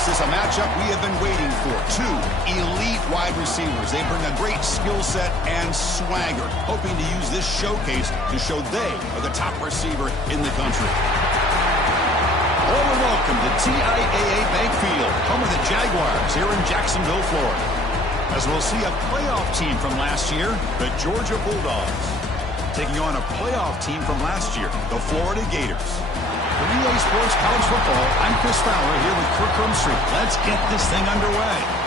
This is a matchup we have been waiting for. Two elite wide receivers. They bring a great skill set and swagger, hoping to use this showcase to show they are the top receiver in the country. Hello and welcome to TIAA Bank Field, home of the Jaguars here in Jacksonville, Florida. As we'll see a playoff team from last year, the Georgia Bulldogs, taking on a playoff team from last year, the Florida Gators. For EA Sports College Football, I'm Chris Fowler here with Kirk Street. Let's get this thing underway.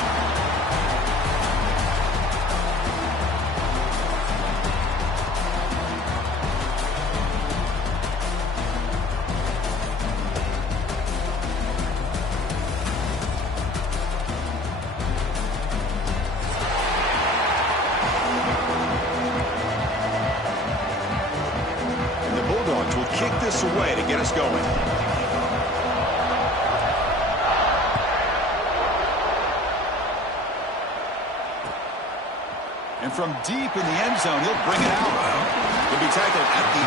Kick this away to get us going. And from deep in the end zone, he'll bring it out. He'll be tackled at the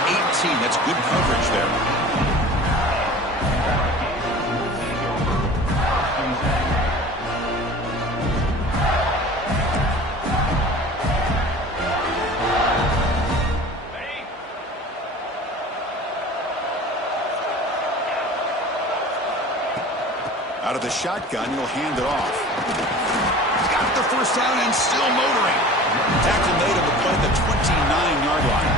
18. That's good coverage there. Out of the shotgun, he'll hand it off. He's got the first down and still motoring. Tackle made him at the 29-yard line.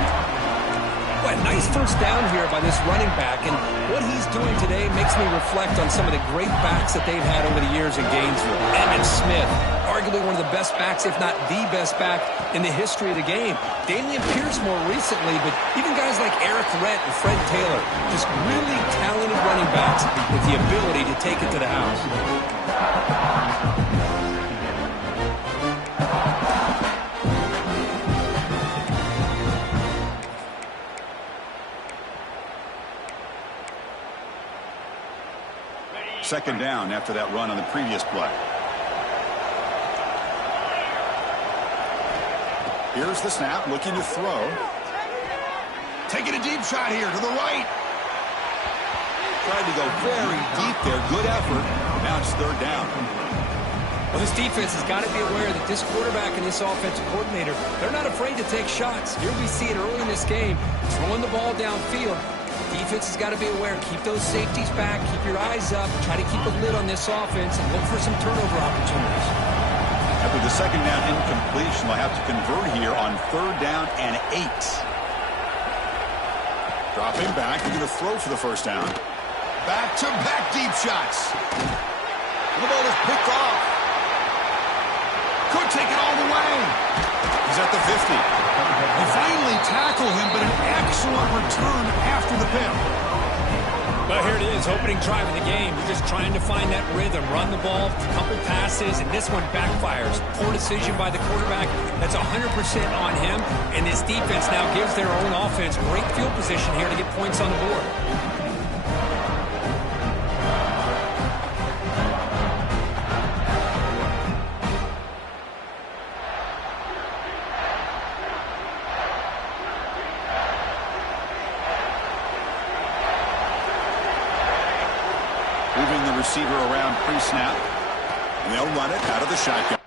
Well, nice first down here by this running back, and what he's doing today makes me reflect on some of the great backs that they've had over the years in Gainesville. Emmitt Smith, arguably one of the best backs, if not the best back in the history of the game. Damian Pierce more recently, but even guys like Eric Rett and Fred Taylor, just really talented running backs with the ability to take it to the house. Second down after that run on the previous play. Here's the snap, looking to throw. Taking a deep shot here to the right. Tried to go very deep there. Good effort. Now it's third down. Well, this defense has got to be aware that this quarterback and this offensive coordinator, they're not afraid to take shots. Here we see it early in this game, throwing the ball downfield. Defense has got to be aware. Keep those safeties back. Keep your eyes up. Try to keep a lid on this offense and look for some turnover opportunities. After the second down incompletion, they'll have to convert here on third down and 8. Dropping back. They're going to throw for the first down. Back-to-back deep shots. The ball is picked off. Could take it all the way. He's at the 50. They finally tackle him, but an excellent return after the pick. Well, here it is, opening drive of the game. You're just trying to find that rhythm, run the ball, a couple passes, and this one backfires. Poor decision by the quarterback. That's 100% on him, and this defense now gives their own offense great field position here to get points on the board. Moving the receiver around pre-snap. And they'll run it out of the shotgun.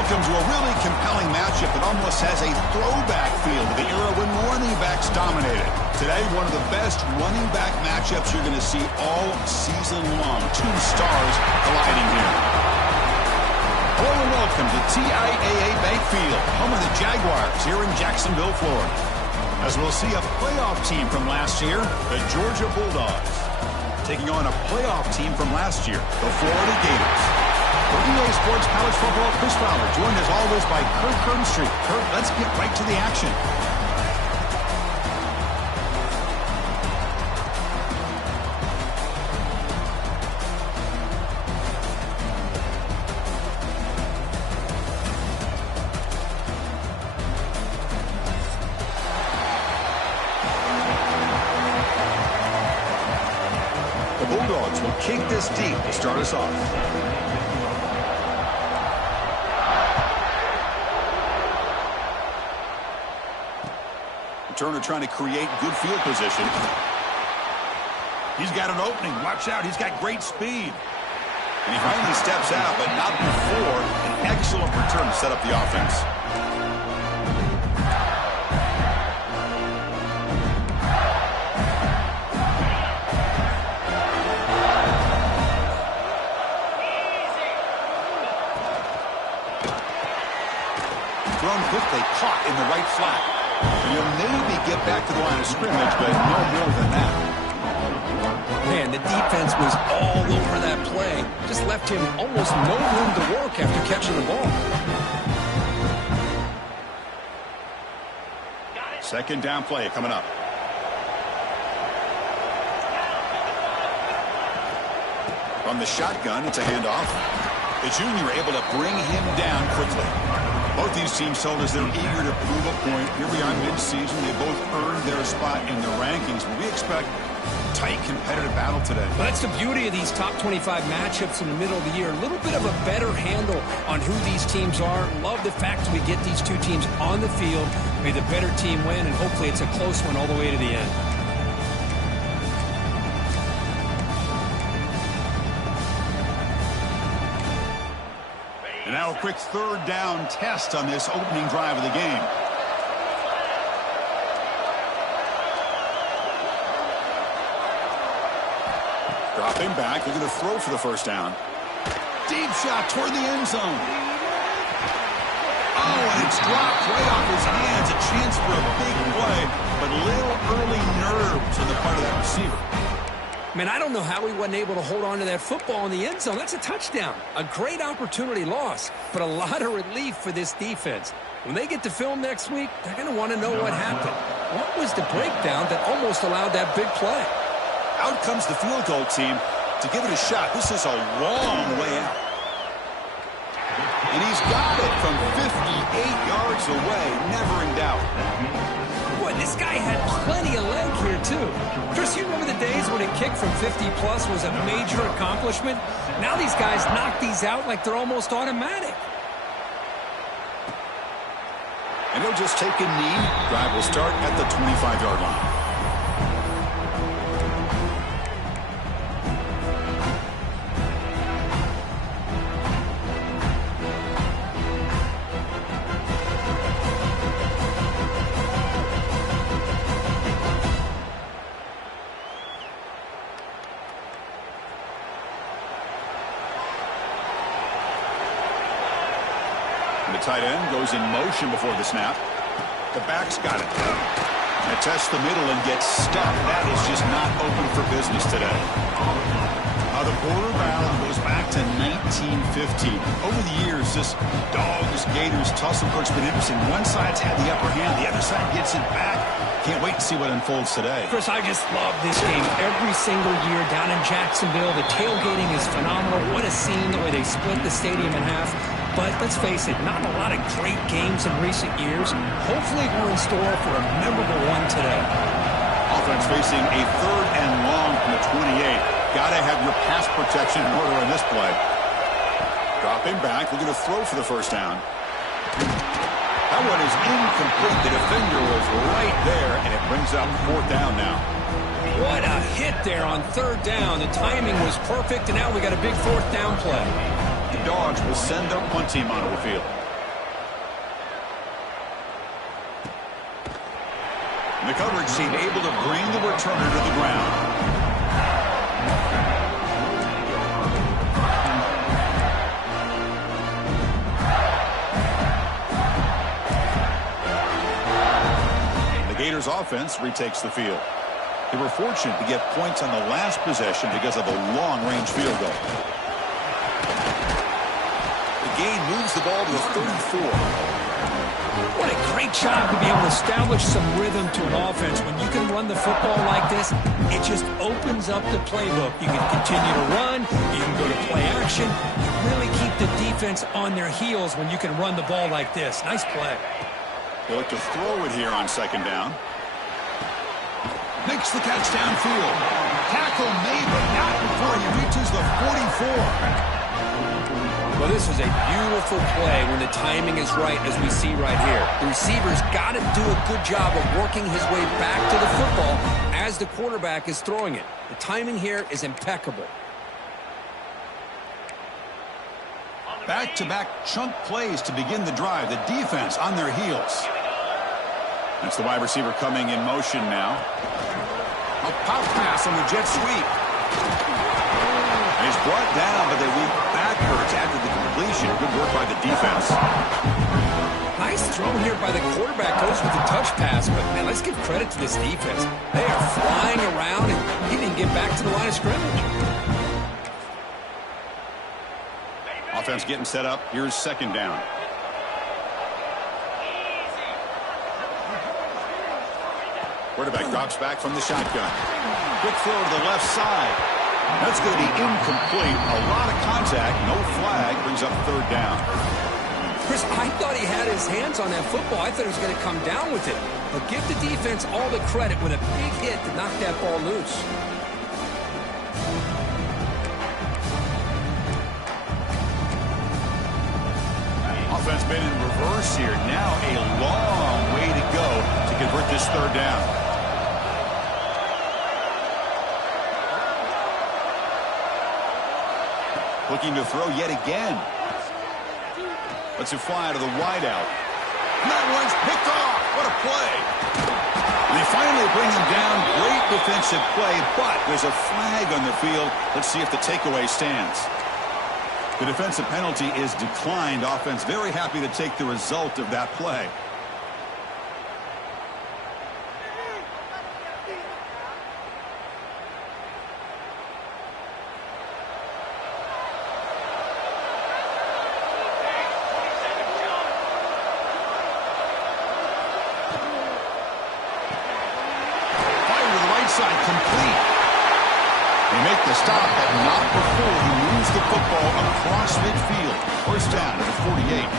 Welcome to a really compelling matchup that almost has a throwback feel to the era when running backs dominated. Today, one of the best running back matchups you're going to see all season long. Two stars colliding here. Hello and welcome to TIAA Bank Field, home of the Jaguars here in Jacksonville, Florida. As we'll see a playoff team from last year, the Georgia Bulldogs, taking on a playoff team from last year, the Florida Gators. For EA Sports College Football, Chris Fowler, joined as always by Kurt Kernstreet. Kurt, let's get right to the action. The Bulldogs will kick this deep to start us off. Turner trying to create good field position. He's got an opening. Watch out. He's got great speed. And he finally steps out, but not before an excellent return to set up the offense. Thrown quickly, caught in the right flat. You'll maybe get back to the line of scrimmage, but no more than that. Man, the defense was all over that play. Just left him almost no room to work after catching the ball. Second down play coming up. From the shotgun, it's a handoff. The junior able to bring him down quickly. Both these teams told us they're eager to prove a point. Here we are mid-season. They both earned their spot in the rankings. But we expect a tight, competitive battle today. Well, that's the beauty of these top 25 matchups in the middle of the year. A little bit of a better handle on who these teams are. Love the fact we get these two teams on the field. May the better team win, and hopefully it's a close one all the way to the end. And now a quick third down test on this opening drive of the game. Dropping back, looking to throw for the first down. Deep shot toward the end zone. Oh, and it's dropped right off his hands. A chance for a big play, but little early nerves on the part of that receiver. Man, I don't know how he wasn't able to hold on to that football in the end zone. That's a touchdown. A great opportunity lost, but a lot of relief for this defense. When they get to film next week, they're going to want to know what happened. What was the breakdown that almost allowed that big play? Out comes the field goal team to give it a shot. This is a long way out. And he's got it from 58 yards away, never in doubt. Boy, this guy had plenty of leg here, too. Chris, you remember the days when a kick from 50-plus was a major accomplishment? Now these guys knock these out like they're almost automatic. And he'll just take a knee. Drive will start at the 25-yard line. The tight end goes in motion before the snap. The back's got it. And tests the middle and gets stuck. That is just not open for business today. The border battle goes back to 1915. Over the years, this Dogs-Gators tussle court's been interesting. One side's had the upper hand. The other side gets it back. Can't wait to see what unfolds today. Chris, I just love this game every single year down in Jacksonville. The tailgating is phenomenal. What a scene, the way they split the stadium in half. But let's face it, not a lot of great games in recent years. Hopefully we're in store for a memorable one today. Offense facing a third and long from the 28. Got to have your pass protection in order in this play. Dropping back, looking to throw for the first down. That one is incomplete. The defender was right there, and it brings up fourth down now. What a hit there on third down. The timing was perfect, and now we got a big fourth down play. The Dogs will send their punt team onto the field. The coverage team able to bring the returner to the ground. The Gators offense retakes the field. They were fortunate to get points on the last possession because of a long-range field goal. The gain moves the ball to the 34. What a great job to be able to establish some rhythm to an offense. When you can run the football like this, it just opens up the playbook. You can continue to run. You can go to play action. You really keep the defense on their heels when you can run the ball like this. Nice play. They look to throw it here on second down. Makes the catch downfield. Tackle made, but not before he reaches the 44. Well, this is a beautiful play when the timing is right, as we see right here. The receiver's got to do a good job of working his way back to the football as the quarterback is throwing it. The timing here is impeccable. Back-to-back chunk plays to begin the drive. The defense on their heels. That's the wide receiver coming in motion now. A pop pass on the jet sweep. And he's brought down, but they leap backwards after the completion. Good work by the defense. Nice throw here by the quarterback. Goes with the touch pass, but man, let's give credit to this defense. They are flying around, and he didn't get back to the line of scrimmage. Offense getting set up. Here's second down. Quarterback drops back from the shotgun. Quick throw to the left side. That's going to be incomplete. A lot of contact. No flag. Brings up third down. Chris, I thought he had his hands on that football. I thought he was going to come down with it. But give the defense all the credit with a big hit to knock that ball loose. Offense been in reverse here. Now a long way to go to convert this third down. Looking to throw yet again. Lets it fly to the wideout. And that one's picked off. What a play. And they finally bring him down. Great defensive play, but there's a flag on the field. Let's see if the takeaway stands. The defensive penalty is declined. Offense very happy to take the result of that play. Side complete. They make the stop, but not before he moves the football across midfield. First down at the 48.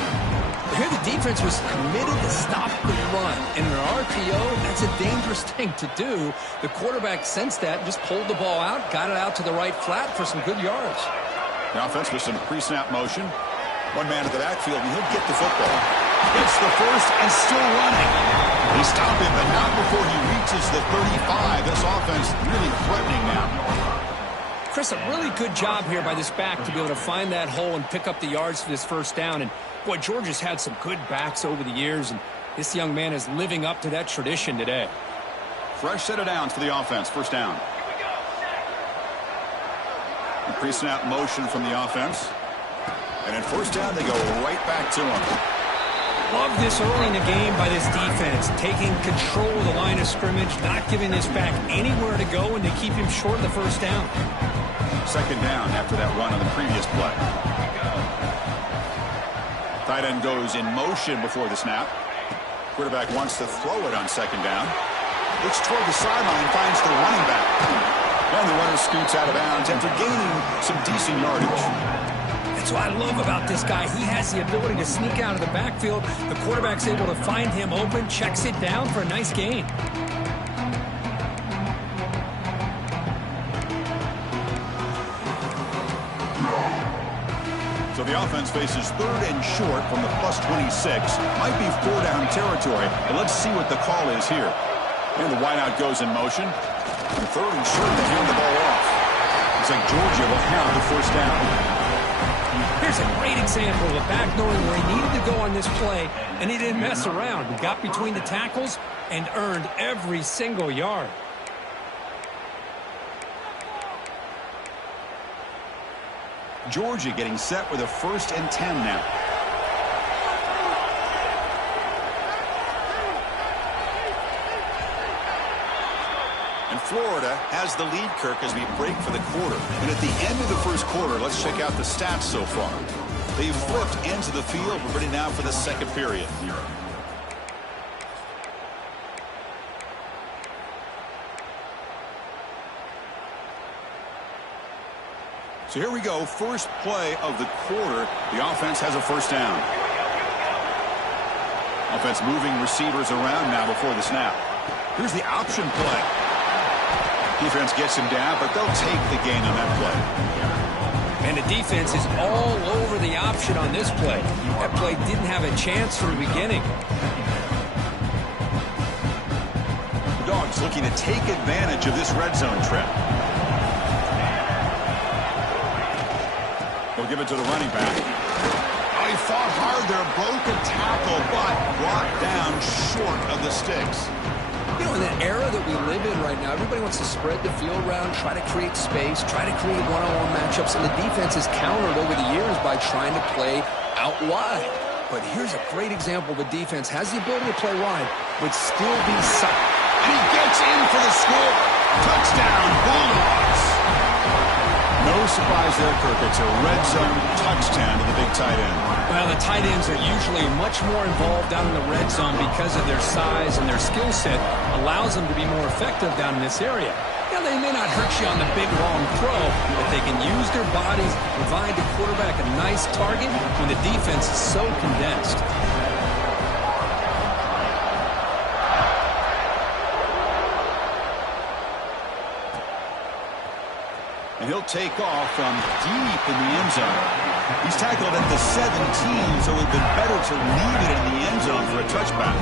Here the defense was committed to stop the run. In an RPO, that's a dangerous thing to do. The quarterback sensed that and just pulled the ball out, got it out to the right flat for some good yards. The offense with some pre-snap motion. One man at the backfield, and he'll get the football. Gets the first and still running. He stopped him, but not before he reaches the 35. This offense really threatening now. Chris, a really good job here by this back to be able to find that hole and pick up the yards for this first down. And, boy, Georgia's had some good backs over the years, and this young man is living up to that tradition today. Fresh set of downs for the offense. First down. Pre-snap motion from the offense. And in first down, they go right back to him. Love this early in the game by this defense, taking control of the line of scrimmage, not giving this back anywhere to go, and they keep him short of the first down. Second down after that run on the previous play. Tight end goes in motion before the snap. Quarterback wants to throw it on second down. Looks toward the sideline, finds the running back. And the runner scoots out of bounds after gaining some decent yardage. That's what I love about this guy. He has the ability to sneak out of the backfield. The quarterback's able to find him open, checks it down for a nice gain. So the offense faces third and short from the plus 26. Might be four-down territory, but let's see what the call is here. And the wideout goes in motion. And third and short, they hand the ball off. Looks like Georgia will have the first down. Here's a great example of a back knowing where he needed to go on this play, and he didn't mess around. He got between the tackles and earned every single yard. Georgia getting set with a 1st and 10 now. And Florida has the lead, Kirk, as we break for the quarter. And at the end of the first quarter, let's check out the stats so far. They've flipped ends of the field. We're ready now for the second period. So here we go, first play of the quarter. The offense has a 1st down. Offense moving receivers around now before the snap. Here's the option play. Defense gets him down, but they'll take the gain on that play. And the defense is all over the option on this play. That play didn't have a chance from the beginning. The Dogs looking to take advantage of this red zone trip. They'll give it to the running back. Oh, he fought hard there, broke a tackle, but brought down short of the sticks. You know, in the era that we live in right now, everybody wants to spread the field around, try to create space, try to create one-on-one matchups, and the defense has countered over the years by trying to play out wide. But here's a great example of a defense has the ability to play wide, but still be solid. And he gets in for the score. Touchdown, Bulldogs. No surprise there, Kirk. It's a red zone touchdown to the big tight end. Well, the tight ends are usually much more involved down in the red zone because of their size, and their skill set allows them to be more effective down in this area. Now, they may not hurt you on the big, long throw, but they can use their bodies, provide the quarterback a nice target when the defense is so condensed. And he'll take off from deep in the end zone. He's tackled at the 17, so it would have been better to leave it in the end zone for a touchback.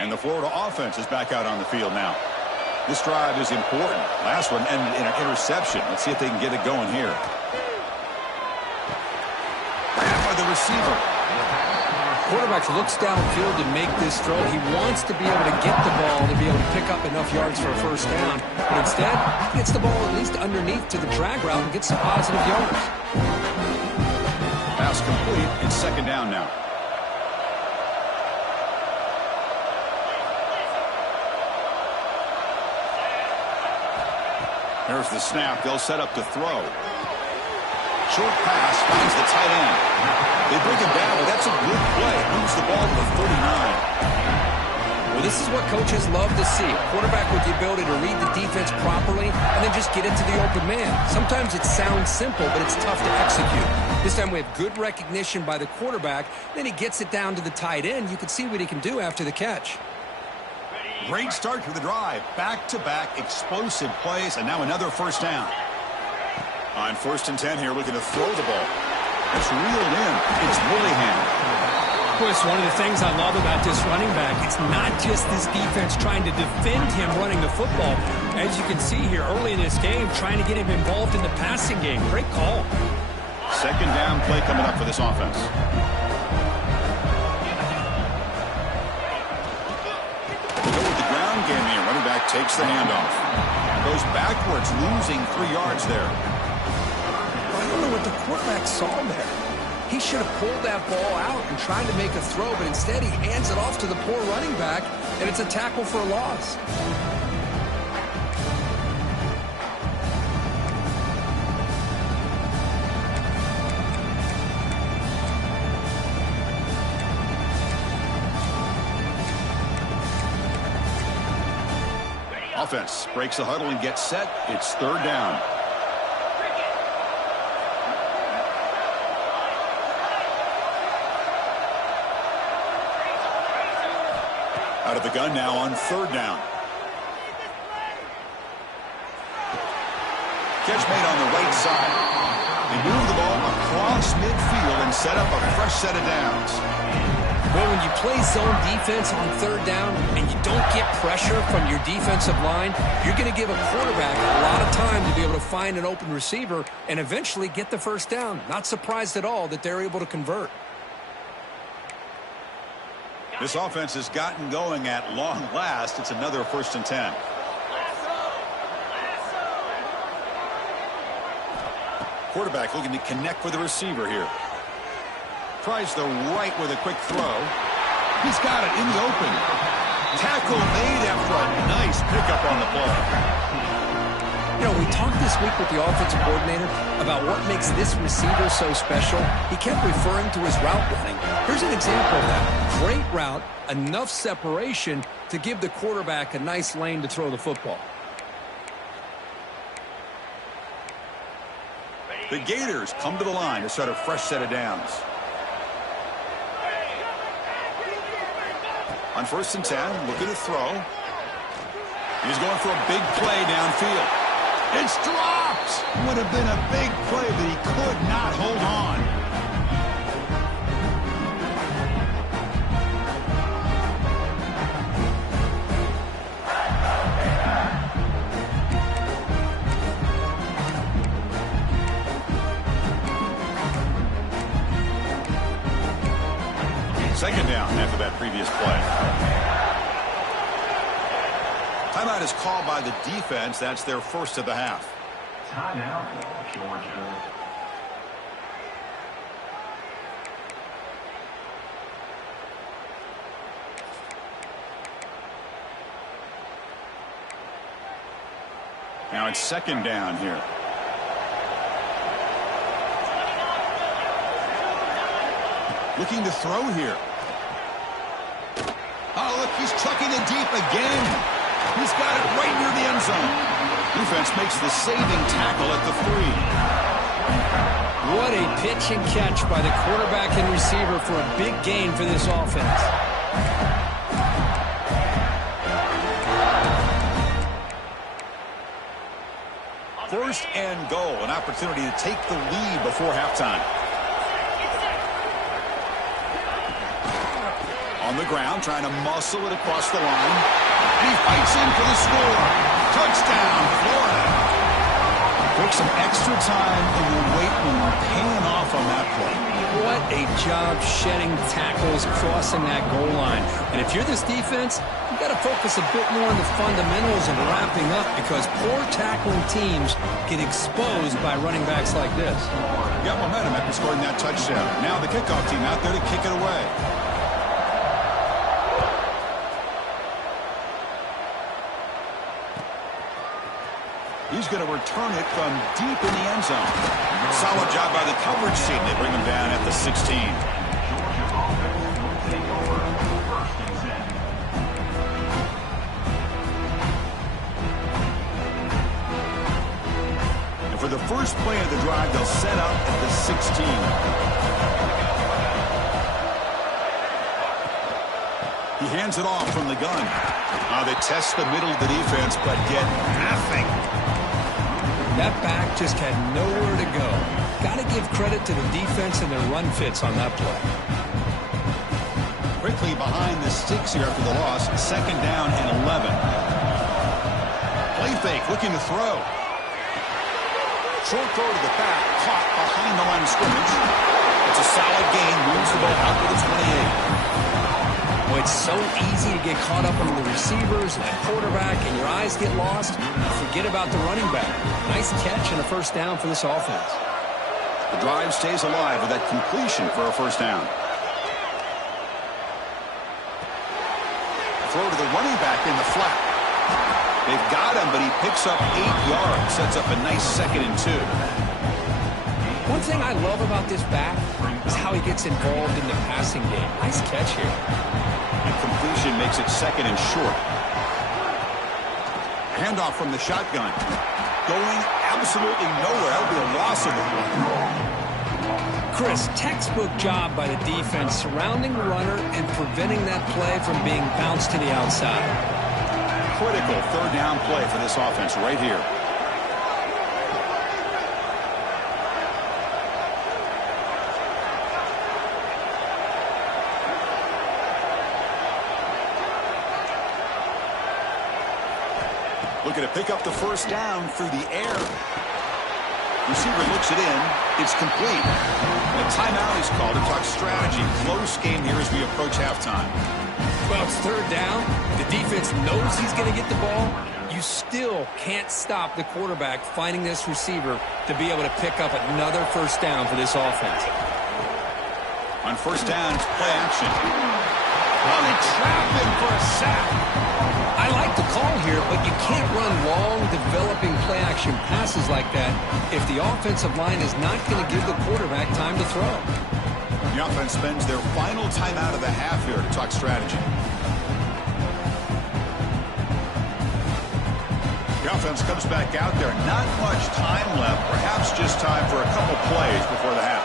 And the Florida offense is back out on the field now. This drive is important. Last one ended in an interception. Let's see if they can get it going here. The receiver. Quarterback looks downfield to make this throw. He wants to be able to get the ball to be able to pick up enough yards for a 1st down. But instead, he gets the ball at least underneath to the drag route and gets some positive yards. Pass complete. It's 2nd down now. There's the snap. They'll set up to throw. Short pass finds the tight end. They bring him down, but that's a good play. Moves the ball to the 39. Well, this is what coaches love to see. A quarterback with the ability to read the defense properly and then just get it to the open man. Sometimes it sounds simple, but it's tough to execute. This time we have good recognition by the quarterback. Then he gets it down to the tight end. You can see what he can do after the catch. Great start to the drive. Back-to-back explosive plays, and now another 1st down. On 1st and 10 here, looking to throw the ball. It's reeled in. It's Willingham. Chris, one of the things I love about this running back, it's not just this defense trying to defend him running the football. As you can see here early in this game, trying to get him involved in the passing game. Great call. 2nd down play coming up for this offense. They go with the ground game here. Running back takes the handoff. Goes backwards, losing 3 yards there. I don't know what the quarterback saw there. He should have pulled that ball out and tried to make a throw, but instead he hands it off to the poor running back, and it's a tackle for a loss. Offense breaks the huddle and gets set. It's 3rd down. Out of the gun now on 3rd down. Catch made on the right side. They move the ball cross midfield and set up a fresh set of downs. Well, when you play zone defense on third down and you don't get pressure from your defensive line, you're going to give a quarterback a lot of time to be able to find an open receiver and eventually get the first down. Not surprised at all that they're able to convert. This offense has gotten going at long last. It's another 1st and 10. Quarterback looking to connect with the receiver here. Tries the right with a quick throw. He's got it in the open. Tackle made after a nice pickup on the play. You know, we talked this week with the offensive coordinator about what makes this receiver so special. He kept referring to his route running. Here's an example of that. Great route, enough separation to give the quarterback a nice lane to throw the football. The Gators come to the line to start a fresh set of downs. On 1st and 10, looking to throw. He's going for a big play downfield. It's dropped! Would have been a big play, but he could not hold on. Second down after that previous play. Timeout is called by the defense. That's their first of the half. Timeout, Georgia. Now it's second down here. Looking to throw here. Oh, look, he's chucking it deep again. He's got it right near the end zone. Defense makes the saving tackle at the 3. What a pitch and catch by the quarterback and receiver for a big gain for this offense. First and goal, an opportunity to take the lead before halftime. On the ground, trying to muscle it across the line. And he fights in for the score. Touchdown, Florida. Took some extra time in the weight room paying off on that play. What a job shedding tackles crossing that goal line. And if you're this defense, you've got to focus a bit more on the fundamentals of wrapping up because poor tackling teams get exposed by running backs like this. Got momentum after scoring that touchdown. Now the kickoff team out there to kick it away. He's going to return it from deep in the end zone. Solid job by the coverage team. They bring him down at the 16. And for the first play of the drive, they'll set up at the 16. He hands it off from the gun. They test the middle of the defense, but get nothing. That back just had nowhere to go. Got to give credit to the defense and their run fits on that play. Quickly behind the sticks here after the loss. Second down and 11. Play fake, looking to throw. Short throw to the back, caught behind the line of scrimmage. It's a solid gain, moves the ball out to the 28. Well, it's so easy to get caught up on the receivers and the quarterback, and your eyes get lost. Forget about the running back. Nice catch and a first down for this offense. The drive stays alive with that completion for a first down. Throw to the running back in the flat. They've got him, but he picks up 8 yards. Sets up a nice 2nd and 2. One thing I love about this back is how he gets involved in the passing game. Nice catch here. And completion makes it 2nd and short. Handoff from the shotgun. Going absolutely nowhere. That would be a loss of the one. Chris, textbook job by the defense surrounding the runner and preventing that play from being bounced to the outside. Critical third down play for this offense right here. Looking to pick up the first down through the air. Receiver looks it in. It's complete. A timeout is called to talk strategy. Close game here as we approach halftime. Well, it's third down. The defense knows he's going to get the ball. You still can't stop the quarterback finding this receiver to be able to pick up another first down for this offense. On first down, it's play action. Well, they trap him for a sack. I like the call here, but you can't run long, developing play-action passes like that if the offensive line is not going to give the quarterback time to throw. The offense spends their final timeout of the half here to talk strategy. The offense comes back out there. Not much time left. Perhaps just time for a couple plays before the half.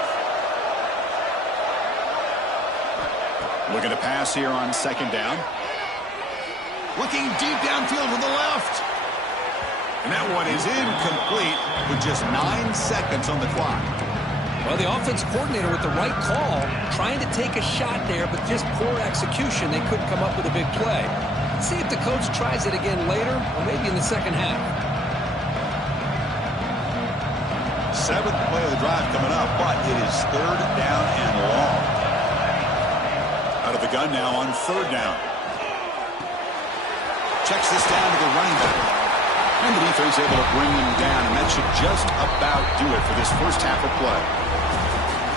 Looking to pass here on second down. Looking deep downfield to the left. And that one is incomplete with just 9 seconds on the clock. Well, the offense coordinator with the right call, trying to take a shot there, but just poor execution. They couldn't come up with a big play. Let's see if the coach tries it again later, or maybe in the second half. 7th play of the drive coming up, but it is third down and long. Out of the gun now on third down. Checks this down to the running back. And the defense able to bring him down, and that should just about do it for this first half of play.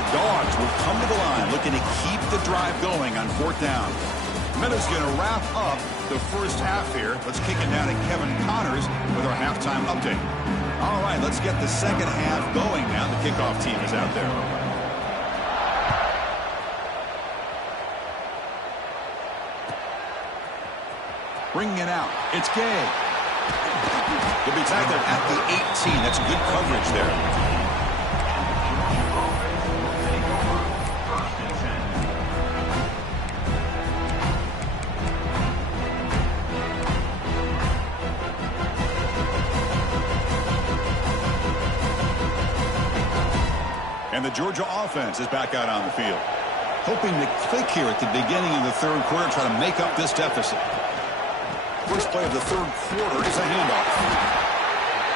Dogs will come to the line looking to keep the drive going on fourth down. Meadows going to wrap up the first half here. Let's kick it down to Kevin Connors with our halftime update. All right, let's get the second half going now. The kickoff team is out there. Bringing it out. It's Gay. He'll be tackled at the 18. That's good coverage there. And the Georgia offense is back out on the field. Hoping to click here at the beginning of the third quarter, try to make up this deficit. First play of the third quarter is a handoff.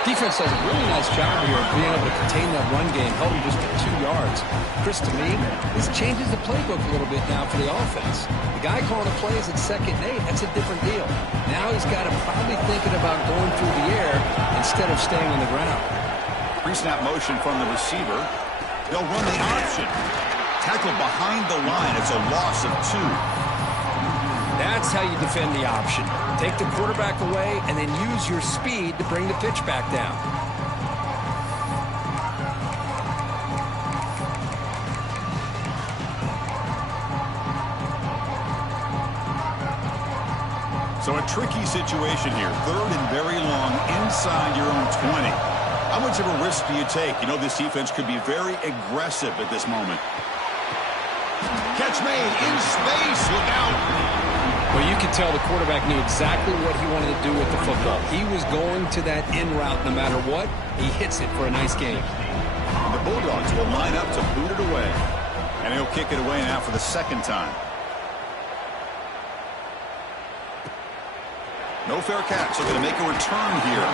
Defense does a really nice job here of being able to contain that run game, held him just to 2 yards. Chris, to me, this changes the playbook a little bit now for the offense. The guy calling the plays at 2nd and 8, that's a different deal. Now he's got to probably thinking about going through the air instead of staying on the ground. Pre-snap motion from the receiver. They'll run the option. Tackle behind the line. It's a loss of 2. That's how you defend the option. Take the quarterback away and then use your speed to bring the pitch back down. So a tricky situation here. Third and very long inside your own 20. How much of a risk do you take? You know this defense could be very aggressive at this moment. Catch made in space. Look out. Well, you can tell the quarterback knew exactly what he wanted to do with the football. He was going to that in route no matter what. He hits it for a nice game. The Bulldogs will line up to boot it away. And he'll kick it away now for the second time. No fair catch. So going to make a return here.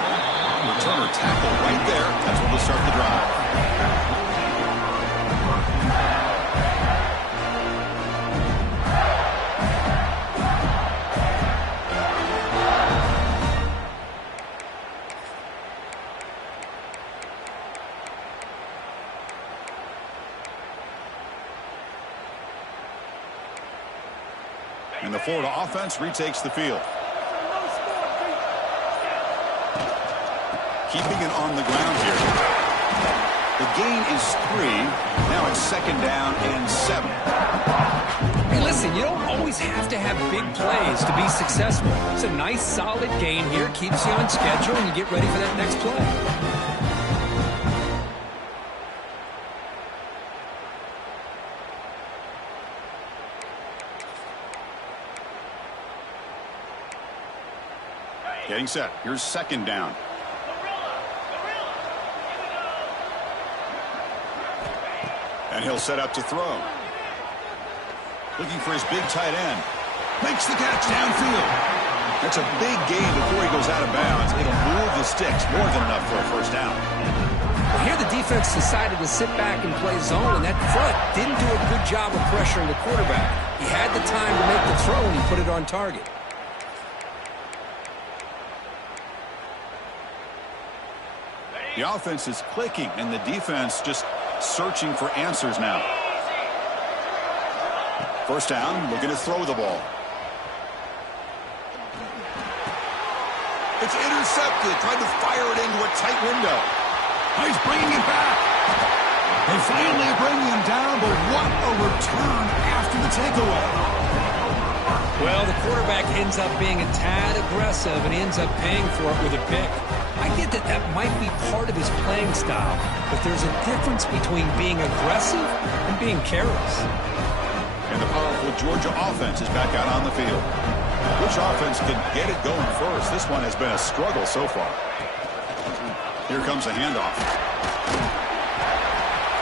Returner tackle right there. That's what will start the drive. And the Florida offense retakes the field. Keeping it on the ground here. The gain is 3. Now it's 2nd down and 7. Hey, listen, you don't always have to have big plays to be successful. It's a nice, solid gain here. Keeps you on schedule, and you get ready for that next play. Getting set. Here's 2nd down. And he'll set up to throw. Looking for his big tight end. Makes the catch downfield. That's a big gain before he goes out of bounds. It'll move the sticks, more than enough for a first down. Well, here the defense decided to sit back and play zone, and that front didn't do a good job of pressuring the quarterback. He had the time to make the throw, and he put it on target. The offense is clicking, and the defense just searching for answers now. First down, looking to throw the ball. It's intercepted, trying to fire it into a tight window. He's bringing it back. They finally bring him down, but what a return after the takeaway. Well, the quarterback ends up being a tad aggressive, and he ends up paying for it with a pick. I get that that might be part of his playing style, but there's a difference between being aggressive and being careless. And the powerful Georgia offense is back out on the field. Which offense can get it going first? This one has been a struggle so far. Here comes a handoff.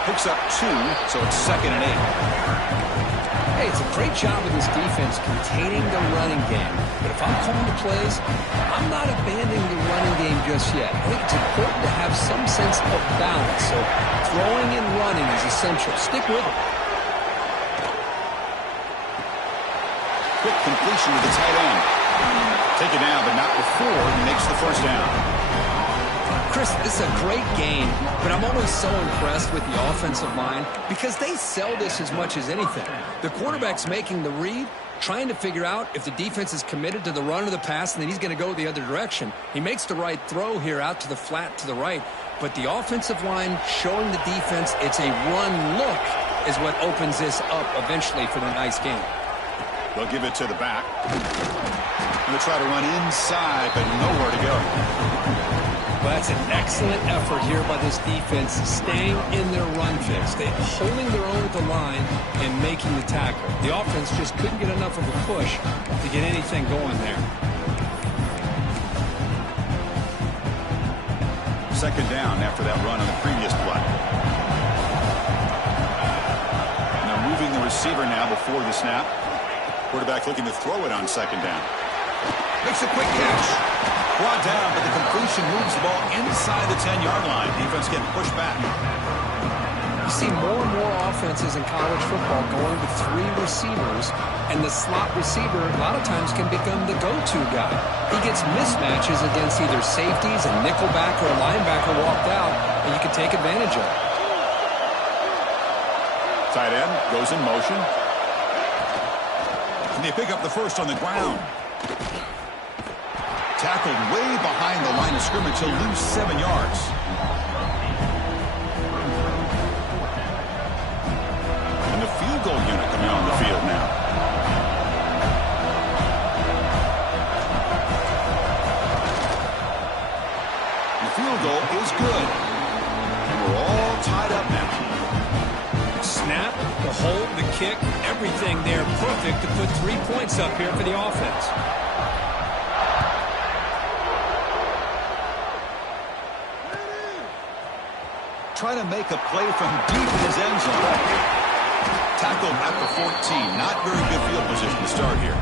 Picks up 2, so it's 2nd and 8. Hey, it's a great job of this defense containing the running game. But if I'm calling the plays, I'm not abandoning the running game just yet. I think it's important to have some sense of balance. So throwing and running is essential. Stick with it. Quick completion to the tight end. Taken down, but not before he makes the first down. Chris, this is a great game, but I'm always so impressed with the offensive line because they sell this as much as anything. The quarterback's making the read, trying to figure out if the defense is committed to the run or the pass, and then he's going to go the other direction. He makes the right throw here out to the flat to the right, but the offensive line showing the defense it's a run look is what opens this up eventually for the nice game. They'll give it to the back. Going to try to run inside, but nowhere to go. Well, that's an excellent effort here by this defense, staying in their run fix. They're holding their own at the line and making the tackle. The offense just couldn't get enough of a push to get anything going there. Second down after that run on the previous play. And they're moving the receiver now before the snap. Quarterback looking to throw it on second down. Makes a quick catch. Brought down, but the completion moves the ball inside the 10-yard line. Defense getting pushed back. You see more and more offenses in college football going with 3 receivers, and the slot receiver a lot of times can become the go-to guy. He gets mismatches against either safeties, a nickelback, or a linebacker walked out, and you can take advantage of it. Tight end goes in motion. And they pick up the first on the ground. Tackled way behind the line of scrimmage. He'll lose 7 yards. And the field goal unit coming on the field now. The field goal is good. And we're all tied up now. Snap, the hold, the kick, everything there perfect to put 3 points up here for the offense. Trying to make a play from deep in his end zone. Tackled at the 14. Not very good field position to start here.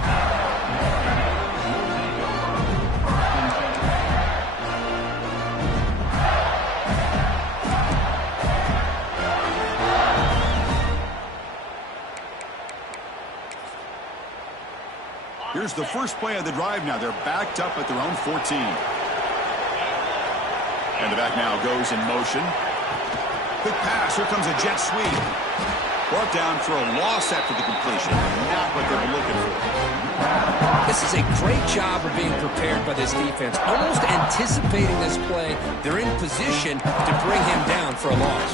Here's the first play of the drive now. They're backed up at their own 14. And the back now goes in motion. Quick pass. Here comes a jet sweep. Brought down for a loss after the completion. Not what they were looking for. This is a great job of being prepared by this defense. Almost anticipating this play, they're in position to bring him down for a loss.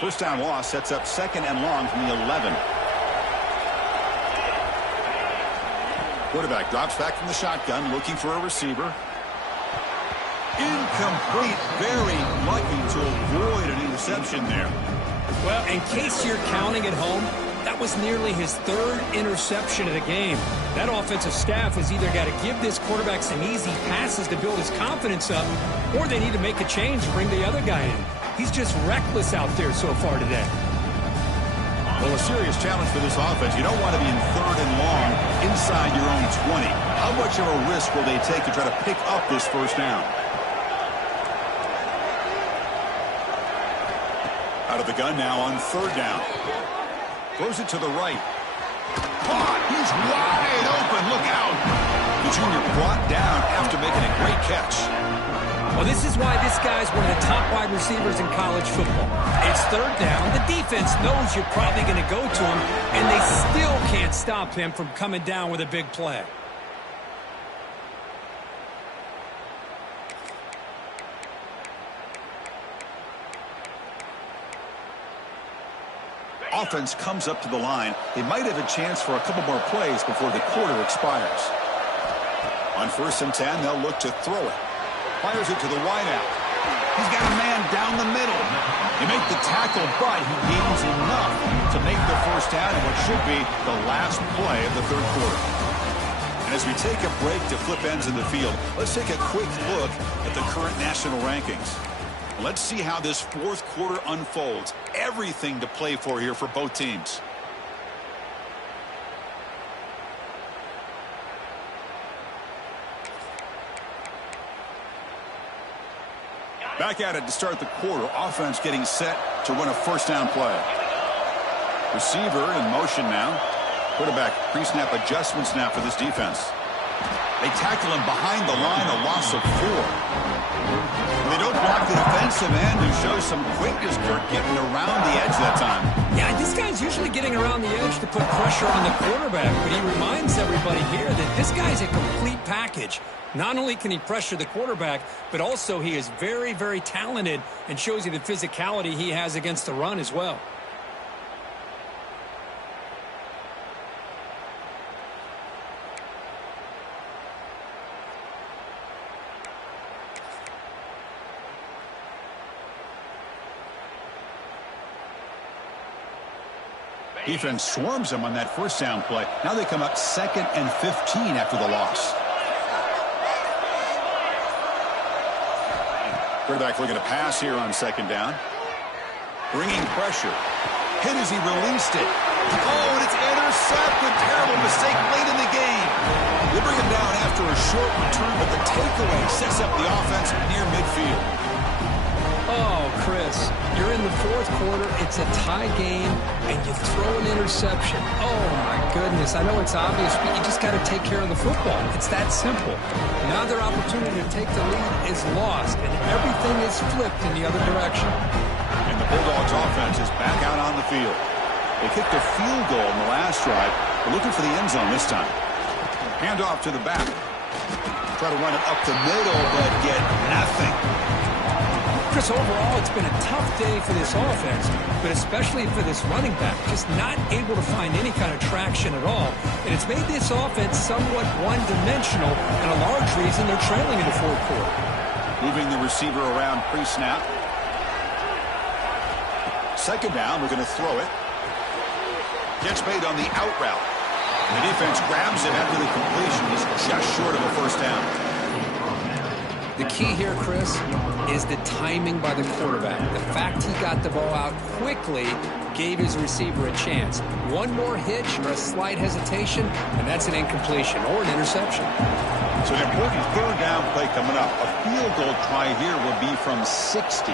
First down loss sets up 2nd and long from the 11. Quarterback drops back from the shotgun, looking for a receiver. Incomplete. Very lucky to avoid an interception there. Well, in case you're counting at home, that was nearly his 3rd interception of the game. That offensive staff has either got to give this quarterback some easy passes to build his confidence up, or they need to make a change and bring the other guy in. He's just reckless out there so far today. Well, a serious challenge for this offense. You don't want to be in 3rd and long inside your own 20. How much of a risk will they take to try to pick up this first down? Out of the gun now on 3rd down. Throws it to the right. Caught! He's wide open. Look out! The junior brought down after making a great catch. Well, this is why this guy's one of the top wide receivers in college football. It's 3rd down. The defense knows you're probably going to go to him, and they still can't stop him from coming down with a big play. Offense comes up to the line. They might have a chance for a couple more plays before the quarter expires. On 1st and 10, they'll look to throw it. Fires it to the wideout. He's got a man down the middle. You make the tackle, but he gains enough to make the first down in what should be the last play of the 3rd quarter. And as we take a break to flip ends in the field, let's take a quick look at the current national rankings. Let's see how this 4th quarter unfolds. Everything to play for here for both teams. Back at it to start the quarter. Offense getting set to run a first down play. Receiver in motion now. Quarterback pre-snap adjustments now for this defense. They tackle him behind the line, a loss of 4. They don't block the defensive end, who shows some quickness, Kirk, getting around the edge that time. Yeah, this guy's usually getting around the edge to put pressure on the quarterback, but he reminds everybody here that this guy's a complete package. Not only can he pressure the quarterback, but also he is very, very talented and shows you the physicality he has against the run as well. Defense swarms them on that first down play. Now they come up 2nd and 15 after the loss. Quarterback looking to pass here on 2nd down. Bringing pressure. Hit as he released it. Oh, and it's intercepted. Terrible mistake late in the game. They bring him down after a short return, but the takeaway sets up the offense near midfield. Oh, Chris, you're in the 4th quarter. It's a tie game, and you throw an interception. Oh, my goodness. I know it's obvious, but you just got to take care of the football. It's that simple. Now their opportunity to take the lead is lost, and everything is flipped in the other direction. And the Bulldogs offense is back out on the field. They kicked a field goal in the last drive. They're looking for the end zone this time. Hand off to the back. Try to run it up the middle, but get nothing. Chris, overall, it's been a tough day for this offense, but especially for this running back, just not able to find any kind of traction at all. And it's made this offense somewhat one-dimensional, and a large reason they're trailing in the 4th quarter. Moving the receiver around pre-snap. 2nd down, we're going to throw it. Gets made on the out route. The defense grabs it after the completion. He's just short of a first down. The key here, Chris, is the timing by the quarterback. The fact he got the ball out quickly gave his receiver a chance. One more hitch or a slight hesitation, and that's an incompletion or an interception. So an important 3rd down play coming up. A field goal try here will be from 60.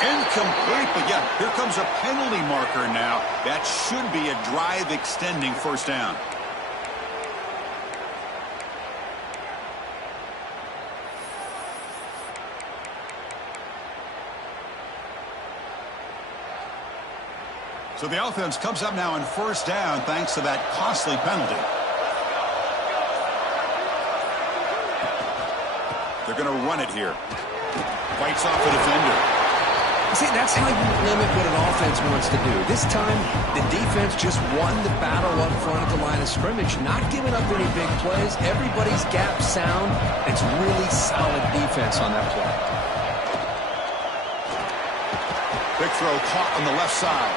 Incomplete, but yeah, here comes a penalty marker now. That should be a drive-extending first down. So the offense comes up now on first down thanks to that costly penalty. They're going to run it here. Fights off a defender. See, that's how you limit what an offense wants to do. This time, the defense just won the battle up front at the line of scrimmage, not giving up any big plays. Everybody's gap sound. It's really solid defense on that play. Big throw caught on the left side.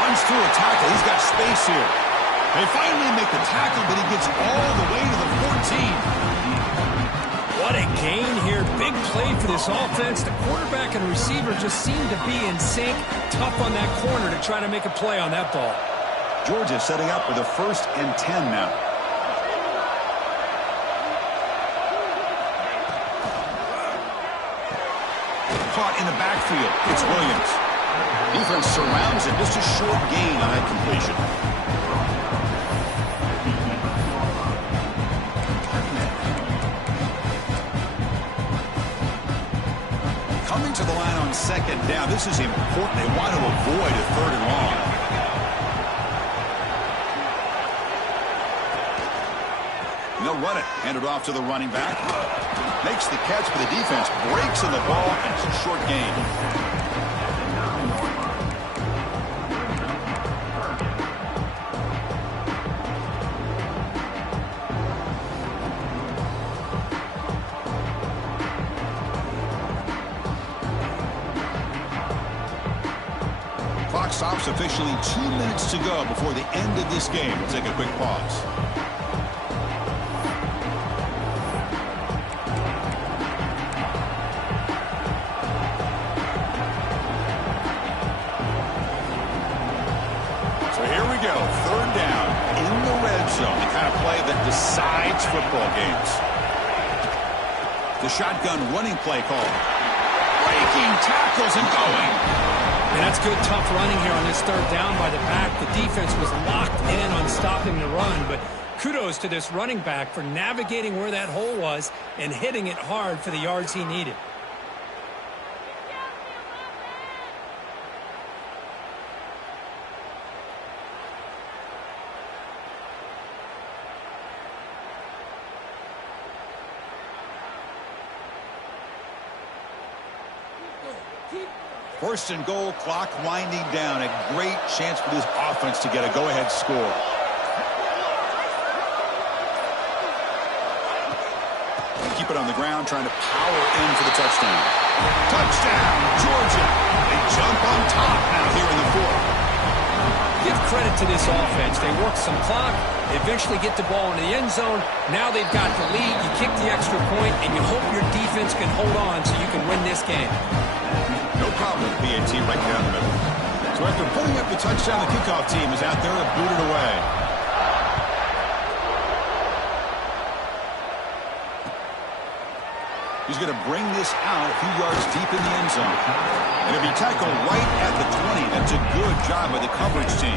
Runs through a tackle. He's got space here. They finally make the tackle, but he gets all the way to the 14. What a gain here. Big Big play for this offense. The quarterback and receiver just seem to be in sync. Tough on that corner to try to make a play on that ball. Georgia setting up with a 1st and 10 now. Caught in the backfield. It's Williams. Defense surrounds him. Just a short gain on that completion. Coming to the line on 2nd down. This is important. They want to avoid a 3rd and long. And they'll run it. Hand it off to the running back. Makes the catch, but the defense breaks in the ball, and it's a short gain. Clock stops officially 2 minutes to go before the end of this game. We'll take a quick pause. Decides football games. The shotgun running play call. Breaking tackles and going. And that's good, tough running here on this 3rd down by the back. The defense was locked in on stopping the run, but kudos to this running back for navigating where that hole was and hitting it hard for the yards he needed. First and goal, clock winding down. A great chance for this offense to get a go-ahead score. Keep it on the ground, trying to power in for the touchdown. Touchdown, Georgia. They jump on top now here in the 4th. Give credit to this offense. They work some clock. They eventually get the ball into the end zone. Now they've got the lead. You kick the extra point, and you hope your defense can hold on so you can win this game. No problem with PAT right down the middle. So after putting up the touchdown, the kickoff team is out there to boot it away. He's going to bring this out a few yards deep in the end zone. And it'll be tackled right at the 20. That's a good job by the coverage team.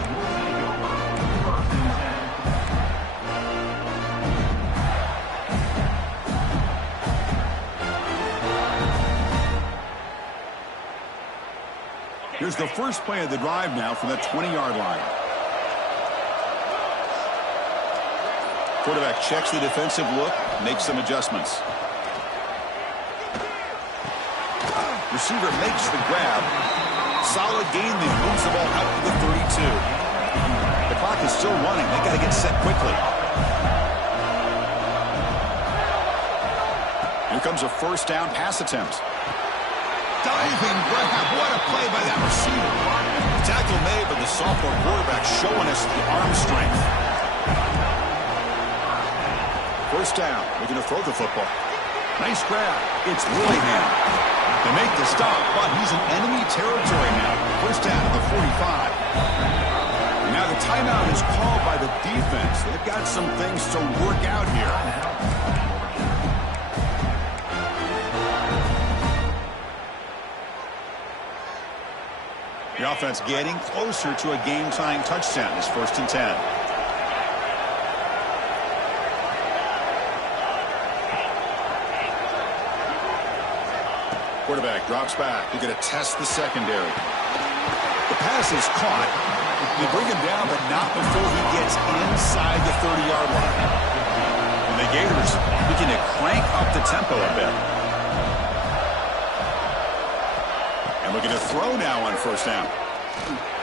Here's the first play of the drive now from that 20-yard line. Quarterback checks the defensive look, makes some adjustments. Receiver makes the grab. Solid gain there. Moves the ball out to the 32. The clock is still running. They got to get set quickly. Here comes a 1st down pass attempt. Diving grab. What a play by that receiver. The tackle made, but the sophomore quarterback showing us the arm strength. 1st down. Looking to throw the football. Nice grab. It's Willingham. They make the stop, but he's in enemy territory now. 1st down to the 45. And now the timeout is called by the defense. They've got some things to work out here. The offense getting closer to a game-tying touchdown. It's 1st and 10. Quarterback drops back. They're going to test the secondary. The pass is caught. They bring him down, but not before he gets inside the 30-yard line. And the Gators begin to crank up the tempo a bit. And looking to throw now on 1st down.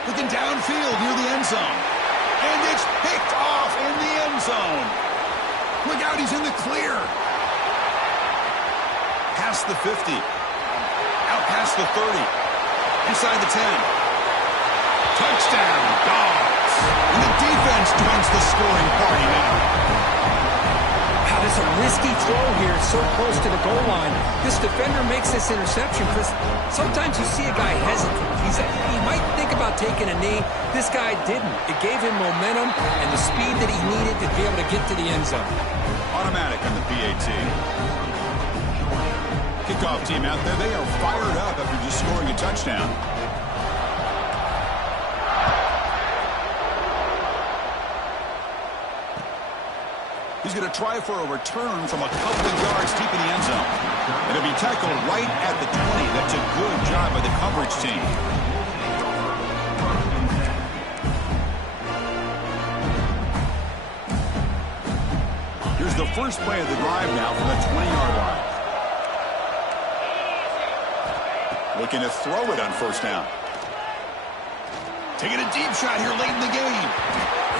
Looking downfield near the end zone. And it's picked off in the end zone. Look out, he's in the clear. Past the 50. Out past the 30. Inside the 10. Touchdown, Dogs. And the defense joins the scoring party now. How This is a risky throw here, so close to the goal line. This defender makes this interception, Chris. Sometimes you see a guy hesitate. He might think about taking a knee. This guy didn't. It gave him momentum and the speed that he needed to be able to get to the end zone. Automatic on the PAT. Kickoff team out there. They are fired up after just scoring a touchdown. He's going to try for a return from a couple of yards deep in the end zone. It'll be tackled right at the 20. That's a good job by the coverage team. Here's the first play of the drive now from the 20-yard line. Looking to throw it on first down. Taking a deep shot here late in the game.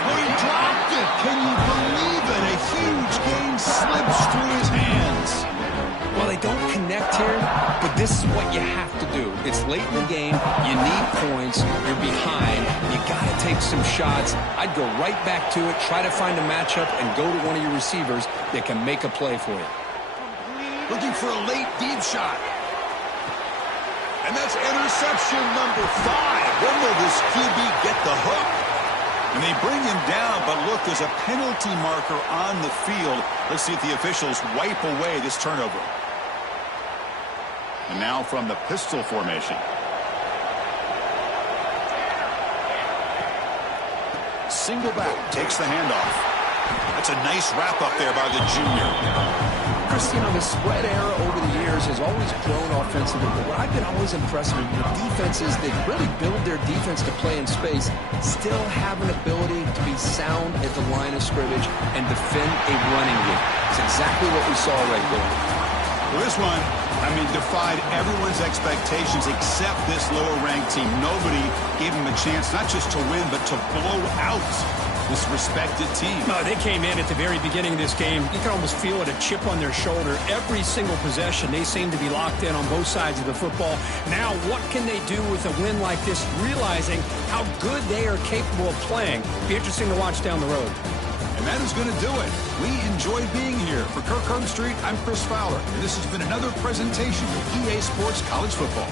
Oh, he dropped it. Can you believe it? A huge gain slips through his hands. Well, they don't connect here, but this is what you have to do. It's late in the game. You need points. You're behind. You got to take some shots. I'd go right back to it, try to find a matchup, and go to one of your receivers that can make a play for you. Looking for a late deep shot. And that's interception number 5. When will this QB get the hook? And they bring him down, but look, there's a penalty marker on the field. Let's see if the officials wipe away this turnover. And now from the pistol formation. Single back, takes the handoff. That's a nice wrap up there by the junior. Chris, the spread era over the years has always grown offensively, but what I've been always impressed with the defenses, they really build their defense to play in space, still have an ability to be sound at the line of scrimmage and defend a running game. It's exactly what we saw right there. Well, this one, defied everyone's expectations except this lower-ranked team. Nobody gave them a chance not just to win, but to blow out this respected team. No, they came in at the very beginning of this game. You can almost feel it, a chip on their shoulder. Every single possession, they seem to be locked in on both sides of the football. Now, what can they do with a win like this, realizing how good they are capable of playing? Be interesting to watch down the road. And that is going to do it. We enjoyed being here. For Kirk Street, I'm Chris Fowler, and this has been another presentation of EA Sports College Football.